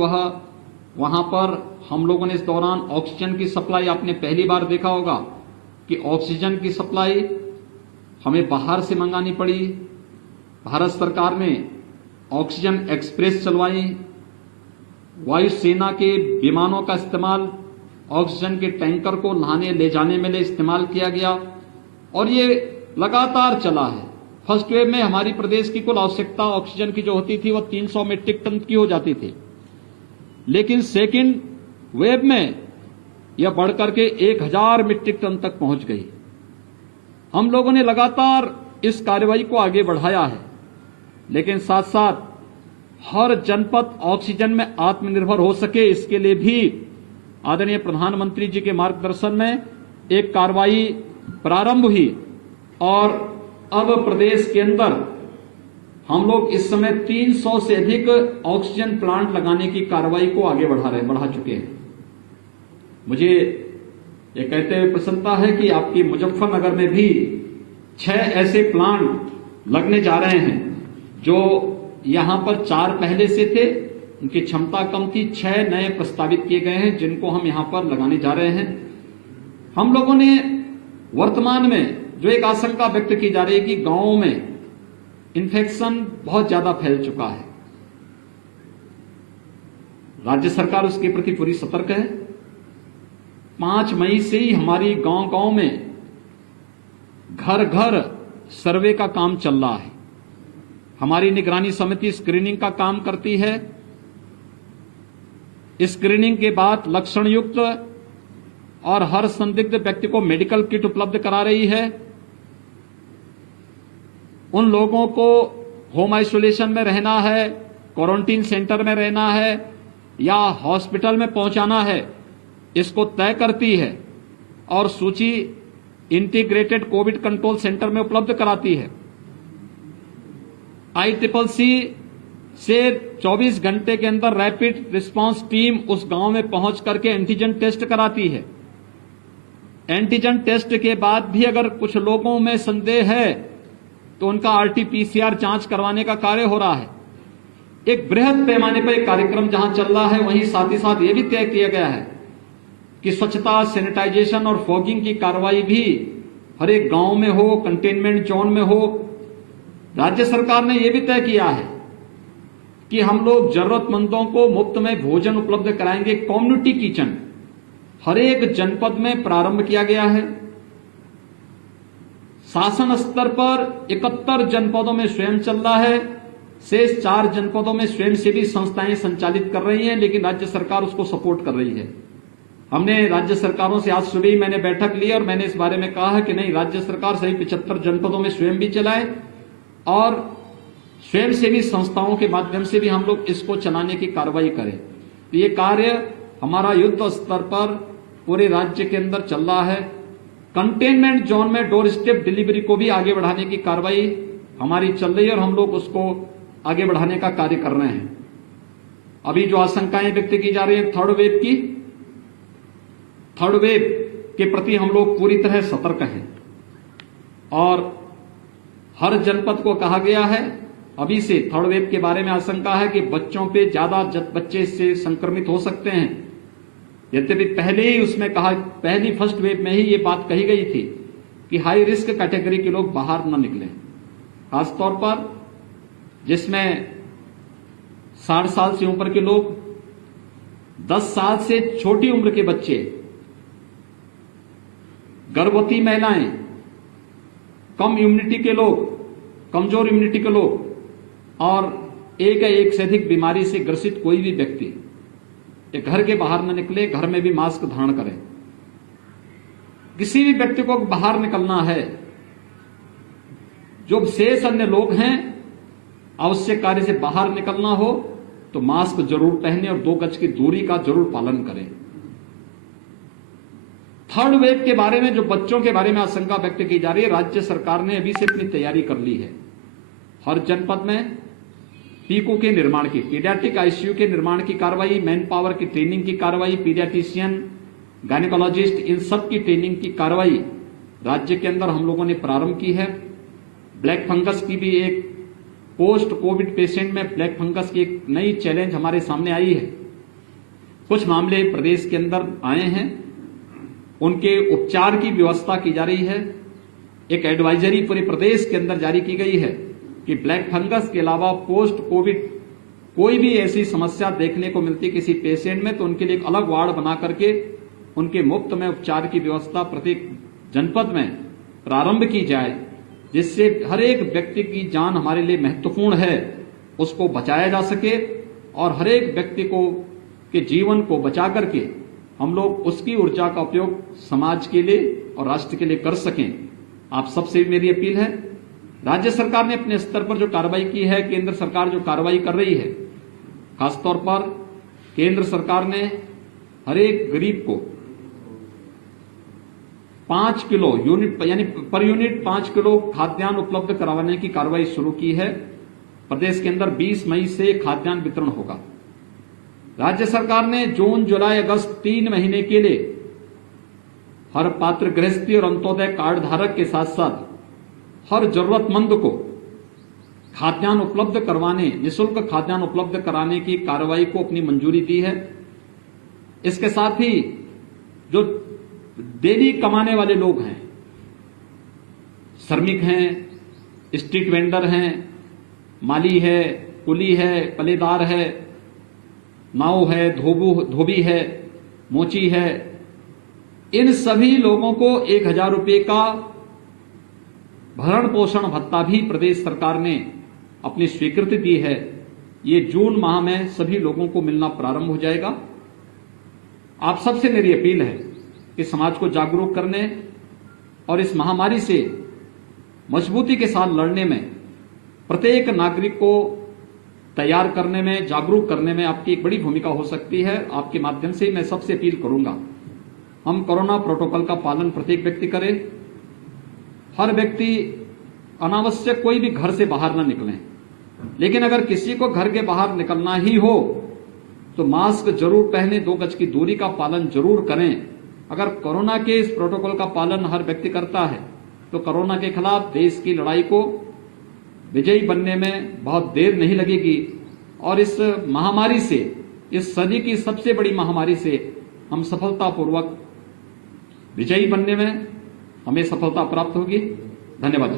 वहां पर हम लोगों ने इस दौरान ऑक्सीजन की सप्लाई, आपने पहली बार देखा होगा कि ऑक्सीजन की सप्लाई हमें बाहर से मंगानी पड़ी। भारत सरकार ने ऑक्सीजन एक्सप्रेस चलवाई, वायुसेना के विमानों का इस्तेमाल ऑक्सीजन के टैंकर को लाने ले जाने में इस्तेमाल किया गया और ये लगातार चला है। फर्स्ट वेव में हमारी प्रदेश की कुल आवश्यकता ऑक्सीजन की जो होती थी वो 300 मीट्रिक टन की हो जाती थी, लेकिन सेकेंड वेव में यह बढ़कर के 1000 मीट्रिक टन तक पहुंच गई। हम लोगों ने लगातार इस कार्रवाई को आगे बढ़ाया है, लेकिन साथ साथ हर जनपद ऑक्सीजन में आत्मनिर्भर हो सके, इसके लिए भी आदरणीय प्रधानमंत्री जी के मार्गदर्शन में एक कार्रवाई प्रारंभ हुई और अब प्रदेश के अंदर हम लोग इस समय 300 से अधिक ऑक्सीजन प्लांट लगाने की कार्रवाई को आगे बढ़ा चुके हैं। मुझे ये कहते हुए प्रसन्नता है कि आपकी मुजफ्फरनगर में भी 6 ऐसे प्लांट लगने जा रहे हैं जो यहां पर 4 पहले से थे, उनकी क्षमता कम थी, 6 नए प्रस्तावित किए गए हैं जिनको हम यहां पर लगाने जा रहे हैं। हम लोगों ने वर्तमान में जो एक आशंका व्यक्त की जा रही है कि गांवों में इन्फेक्शन बहुत ज्यादा फैल चुका है, राज्य सरकार उसके प्रति पूरी सतर्क है। 5 मई से ही हमारी गांव-गांव में घर घर सर्वे का काम चल रहा है। हमारी निगरानी समिति स्क्रीनिंग का काम करती है। स्क्रीनिंग के बाद लक्षण युक्त और हर संदिग्ध व्यक्ति को मेडिकल किट उपलब्ध करा रही है। उन लोगों को होम आइसोलेशन में रहना है, क्वारंटीन सेंटर में रहना है या हॉस्पिटल में पहुंचाना है, इसको तय करती है और सूची इंटीग्रेटेड कोविड कंट्रोल सेंटर में उपलब्ध कराती है। ICCC से 24 घंटे के अंदर रैपिड रिस्पांस टीम उस गांव में पहुंच करके एंटीजन टेस्ट कराती है। एंटीजन टेस्ट के बाद भी अगर कुछ लोगों में संदेह है तो उनका RT-PCR जांच करवाने का कार्य हो रहा है। एक बृहद पैमाने पर एक कार्यक्रम जहां चल रहा है, वहीं साथ ही साथ यह भी तय किया गया है कि स्वच्छता, सैनिटाइजेशन और फॉगिंग की कार्रवाई भी हर एक गांव में हो, कंटेनमेंट जोन में हो। राज्य सरकार ने यह भी तय किया है कि हम लोग जरूरतमंदों को मुफ्त में भोजन उपलब्ध कराएंगे। कम्युनिटी किचन हर एक जनपद में प्रारंभ किया गया है। शासन स्तर पर 71 जनपदों में स्वयं चल रहा है, शेष 4 जनपदों में स्वयंसेवी संस्थाएं संचालित कर रही हैं, लेकिन राज्य सरकार उसको सपोर्ट कर रही है। हमने राज्य सरकारों से आज सुबह ही मैंने बैठक ली और मैंने इस बारे में कहा है कि नहीं, राज्य सरकार सभी 75 जनपदों में स्वयं भी चलाए और स्वयंसेवी संस्थाओं के माध्यम से भी हम लोग इसको चलाने की कार्रवाई करें। तो ये कार्य हमारा युद्ध स्तर पर पूरे राज्य के अंदर चल रहा है। कंटेनमेंट जोन में डोर स्टेप डिलीवरी को भी आगे बढ़ाने की कार्रवाई हमारी चल रही है और हम लोग उसको आगे बढ़ाने का कार्य कर रहे हैं। अभी जो आशंकाएं व्यक्त की जा रही है थर्ड वेव के प्रति हम लोग पूरी तरह सतर्क हैं और हर जनपद को कहा गया है, अभी से थर्ड वेव के बारे में आशंका है कि बच्चों पे ज्यादा बच्चे इससे संक्रमित हो सकते हैं। यद्यपि पहले ही उसमें कहा, पहली फर्स्ट वेव में ही ये बात कही गई थी कि हाई रिस्क कैटेगरी के लोग बाहर न निकलें, खासतौर पर जिसमें 60 साल से ऊपर के लोग, 10 साल से छोटी उम्र के बच्चे, गर्भवती महिलाएं, कम इम्यूनिटी के लोग, कमजोर इम्यूनिटी के लोग और एक या एक से अधिक बीमारी से ग्रसित कोई भी व्यक्ति ये घर के बाहर न निकले, घर में भी मास्क धारण करें। किसी भी व्यक्ति को बाहर निकलना है, जो शेष अन्य लोग हैं, आवश्यक कार्य से बाहर निकलना हो तो मास्क जरूर पहने और 2 गज की दूरी का जरूर पालन करें। थर्ड वेव के बारे में जो बच्चों के बारे में आशंका व्यक्त की जा रही है, राज्य सरकार ने अभी से अपनी तैयारी कर ली है। हर जनपद में पीको के निर्माण की, पीडियाट्रिक आईसीयू के निर्माण की कार्रवाई, मैन पावर की ट्रेनिंग की कार्रवाई, पीडियाट्रिशियन, गायनेकोलॉजिस्ट, इन सब की ट्रेनिंग की कार्रवाई राज्य के अंदर हम लोगों ने प्रारंभ की है। ब्लैक फंगस की भी एक पोस्ट कोविड पेशेंट में ब्लैक फंगस की एक नई चैलेंज हमारे सामने आई है कुछ मामले प्रदेश के अंदर आए हैं, उनके उपचार की व्यवस्था की जा रही है। एक एडवाइजरी पूरे प्रदेश के अंदर जारी की गई है कि ब्लैक फंगस के अलावा पोस्ट कोविड कोई भी ऐसी समस्या देखने को मिलती किसी पेशेंट में तो उनके लिए एक अलग वार्ड बना करके उनके मुफ्त में उपचार की व्यवस्था प्रत्येक जनपद में प्रारंभ की जाए, जिससे हर एक व्यक्ति की जान हमारे लिए महत्वपूर्ण है, उसको बचाया जा सके और हर एक व्यक्ति को के जीवन को बचा करके हम लोग उसकी ऊर्जा का उपयोग समाज के लिए और राष्ट्र के लिए कर सकें। आप सबसे मेरी अपील है, राज्य सरकार ने अपने स्तर पर जो कार्रवाई की है, केंद्र सरकार जो कार्रवाई कर रही है, खासतौर पर केंद्र सरकार ने हर एक गरीब को 5 किलो यूनिट यानी पर यूनिट 5 किलो खाद्यान्न उपलब्ध करवाने की कार्रवाई शुरू की है। प्रदेश के अंदर 20 मई से खाद्यान्न वितरण होगा। राज्य सरकार ने जून, जुलाई, अगस्त 3 महीने के लिए हर पात्र गृहस्थी और अंत्योदय कार्ड धारक के साथ साथ हर जरूरतमंद को खाद्यान्न उपलब्ध करवाने, निःशुल्क खाद्यान्न उपलब्ध कराने की कार्रवाई को अपनी मंजूरी दी है। इसके साथ ही जो डेली कमाने वाले लोग हैं, श्रमिक हैं, स्ट्रीट वेंडर हैं, माली है, कुली है, पलेदार है, नाव है, धोबी है, मोची है, इन सभी लोगों को 1000 रुपये का भरण पोषण भत्ता भी प्रदेश सरकार ने अपनी स्वीकृति दी है। ये जून माह में सभी लोगों को मिलना प्रारंभ हो जाएगा। आप सबसे मेरी अपील है कि समाज को जागरूक करने और इस महामारी से मजबूती के साथ लड़ने में, प्रत्येक नागरिक को तैयार करने में, जागरूक करने में आपकी एक बड़ी भूमिका हो सकती है। आपके माध्यम से मैं सबसे अपील करूंगा, हम कोरोना प्रोटोकॉल का पालन प्रत्येक व्यक्ति करे। हर व्यक्ति अनावश्यक कोई भी घर से बाहर न निकलें, लेकिन अगर किसी को घर के बाहर निकलना ही हो तो मास्क जरूर पहने, 2 गज की दूरी का पालन जरूर करें। अगर कोरोना के इस प्रोटोकॉल का पालन हर व्यक्ति करता है तो कोरोना के खिलाफ देश की लड़ाई को विजयी बनने में बहुत देर नहीं लगेगी और इस महामारी से, इस सदी की सबसे बड़ी महामारी से हम सफलतापूर्वक विजयी बनने में हमें सफलता प्राप्त होगी। धन्यवाद।